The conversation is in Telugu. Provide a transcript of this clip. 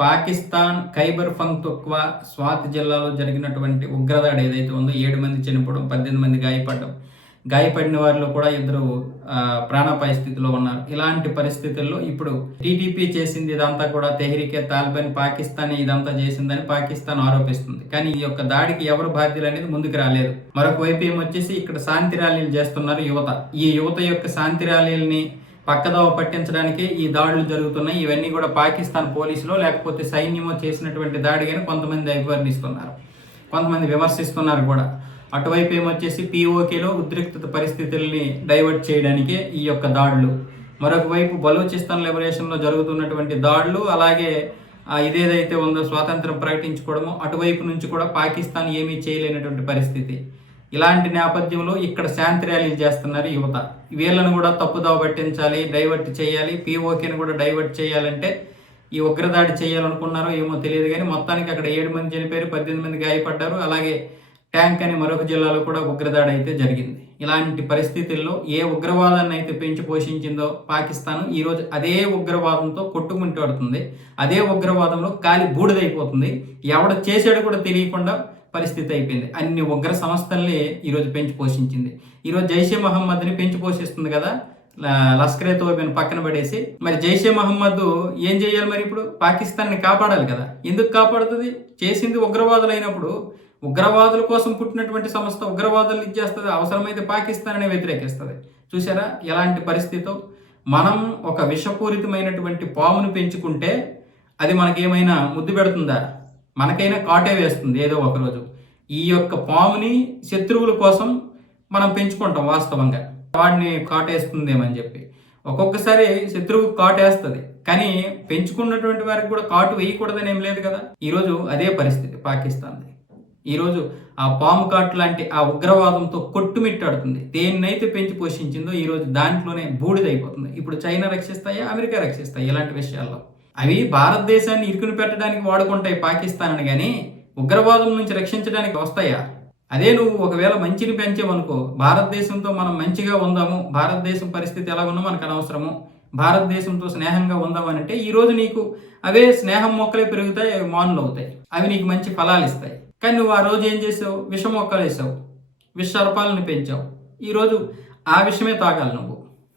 పాకిస్తాన్ ఖైబర్ పఖ్తూన్ఖ్వా స్వాత్ జిల్లాలో జరిగినటువంటి ఉగ్రదాడి ఏదైతే ఉందో 7 మంది చనిపోవడం, 18 మంది గాయపడడం, గాయపడిన వారిలో కూడా 2 ప్రాణాపాయ స్థితిలో ఉన్నారు. ఇలాంటి పరిస్థితుల్లో ఇప్పుడు టీడీపీ చేసింది ఇదంతా కూడా తెహ్రీకే తాలిబాన్, పాకిస్తాన్ ఇదంతా చేసిందని పాకిస్తాన్ ఆరోపిస్తుంది. కానీ ఈ యొక్క దాడికి ఎవరు బాధ్యులు అనేది ముందుకు రాలేదు. మరొక వైపు ఏమొచ్చేసి ఇక్కడ శాంతి ర్యాలీలు చేస్తున్నారు యువత. ఈ యువత యొక్క శాంతి ర్యాలీలని పక్కదోవ పట్టించడానికి ఈ దాడులు జరుగుతున్నాయి. ఇవన్నీ కూడా పాకిస్తాన్ పోలీసులో లేకపోతే సైన్యమో చేసినటువంటి దాడిగానే కొంతమంది అభివర్ణిస్తున్నారు, కొంతమంది విమర్శిస్తున్నారు కూడా. అటువైపు ఏమొచ్చేసి పీఓకేలో ఉద్రిక్తత పరిస్థితుల్ని డైవర్ట్ చేయడానికే ఈ యొక్క దాడులు. మరొక వైపు బలూచిస్తాన్ లిబరేషన్లో జరుగుతున్నటువంటి దాడులు, అలాగే ఇదేదైతే ఉందో స్వాతంత్రం ప్రకటించుకోవడము, అటువైపు నుంచి కూడా పాకిస్తాన్ ఏమీ చేయలేనటువంటి పరిస్థితి. ఇలాంటి నేపథ్యంలో ఇక్కడ శాంతి ర్యాలీలు చేస్తున్నారు యువత. వీళ్ళను కూడా తప్పుదోవ పట్టించాలి, డైవర్ట్ చేయాలి, పీఓకేని కూడా డైవర్ట్ చేయాలంటే ఈ ఉగ్రదాడి చేయాలనుకున్నారో ఏమో తెలియదు. కానీ మొత్తానికి అక్కడ 7 మంది చనిపోయారు, 18 మంది గాయపడ్డారు. అలాగే ట్యాంక్ అని మరొక జిల్లాలో కూడా ఉగ్రదాడి అయితే జరిగింది. ఇలాంటి పరిస్థితుల్లో ఏ ఉగ్రవాదాన్ని అయితే పెంచి పోషించిందో పాకిస్తాన్, ఈరోజు అదే ఉగ్రవాదంతో కొట్టుకుంటాడుతుంది. అదే ఉగ్రవాదంలో కాలి బూడిదైపోతుంది. ఎవడు చేసాడు కూడా తెలియకుండా పరిస్థితి అయిపోయింది. అన్ని ఉగ్ర సంస్థల్ని ఈరోజు పెంచి పోషించింది. ఈరోజు జైషే మహమ్మద్ని పెంచి పోషిస్తుంది కదా, లష్కరే తోయిబాని పక్కన పడేసి. మరి జైషే మహమ్మద్ ఏం చేయాలి మరి? ఇప్పుడు పాకిస్తాన్ని కాపాడాలి కదా. ఎందుకు కాపాడుతుంది? చేసింది ఉగ్రవాదులు అయినప్పుడు ఉగ్రవాదుల కోసం పుట్టినటువంటి సంస్థ ఉగ్రవాదులు ఇచ్చేస్తుంది, అవసరమైతే పాకిస్తాన్ వ్యతిరేకిస్తుంది. చూసారా ఎలాంటి పరిస్థితితో? మనం ఒక విషపూరితమైనటువంటి పామును పెంచుకుంటే అది మనకేమైనా ముద్దు పెడుతుందా? మనకైనా కాటే వేస్తుంది ఏదో ఒకరోజు. ఈ యొక్క పాముని శత్రువుల కోసం మనం పెంచుకుంటాం వాస్తవంగా, వాడిని కాటేస్తుందేమని చెప్పి. ఒక్కొక్కసారి శత్రువుకు కాటేస్తుంది, కానీ పెంచుకున్నటువంటి వారికి కూడా కాటు వేయకూడదని ఏం లేదు కదా. ఈరోజు అదే పరిస్థితి పాకిస్తాన్ది. ఈరోజు ఆ పాము కాటు లాంటి ఆ ఉగ్రవాదంతో కొట్టుమిట్టాడుతుంది. దేన్నైతే పెంచి పోషించిందో ఈరోజు దాంట్లోనే బూడిదైపోతుంది. ఇప్పుడు చైనా రక్షిస్తాయా, అమెరికా రక్షిస్తాయి ఇలాంటి విషయాల్లో? అవి భారతదేశాన్ని ఇరుకుని పెట్టడానికి వాడుకుంటాయి పాకిస్తాన్ అని, కానీ ఉగ్రవాదం నుంచి రక్షించడానికి వస్తాయా? అదే నువ్వు ఒకవేళ మంచిని పెంచావనుకో, భారతదేశంతో మనం మంచిగా ఉందాము, భారతదేశం పరిస్థితి ఎలా ఉన్నా మనకు అనవసరము, భారతదేశంతో స్నేహంగా ఉందామనంటే ఈరోజు నీకు అవే స్నేహం మొక్కలే పెరుగుతాయి, అవి మానులు అవుతాయి, అవి నీకు మంచి ఫలాలు ఇస్తాయి. కానీ నువ్వు ఆ రోజు ఏం చేసావు? విష మొక్కలు వేసావు, విష సర్పాలను పెంచావు. ఈరోజు ఆ విషమే తాగాలి నువ్వు.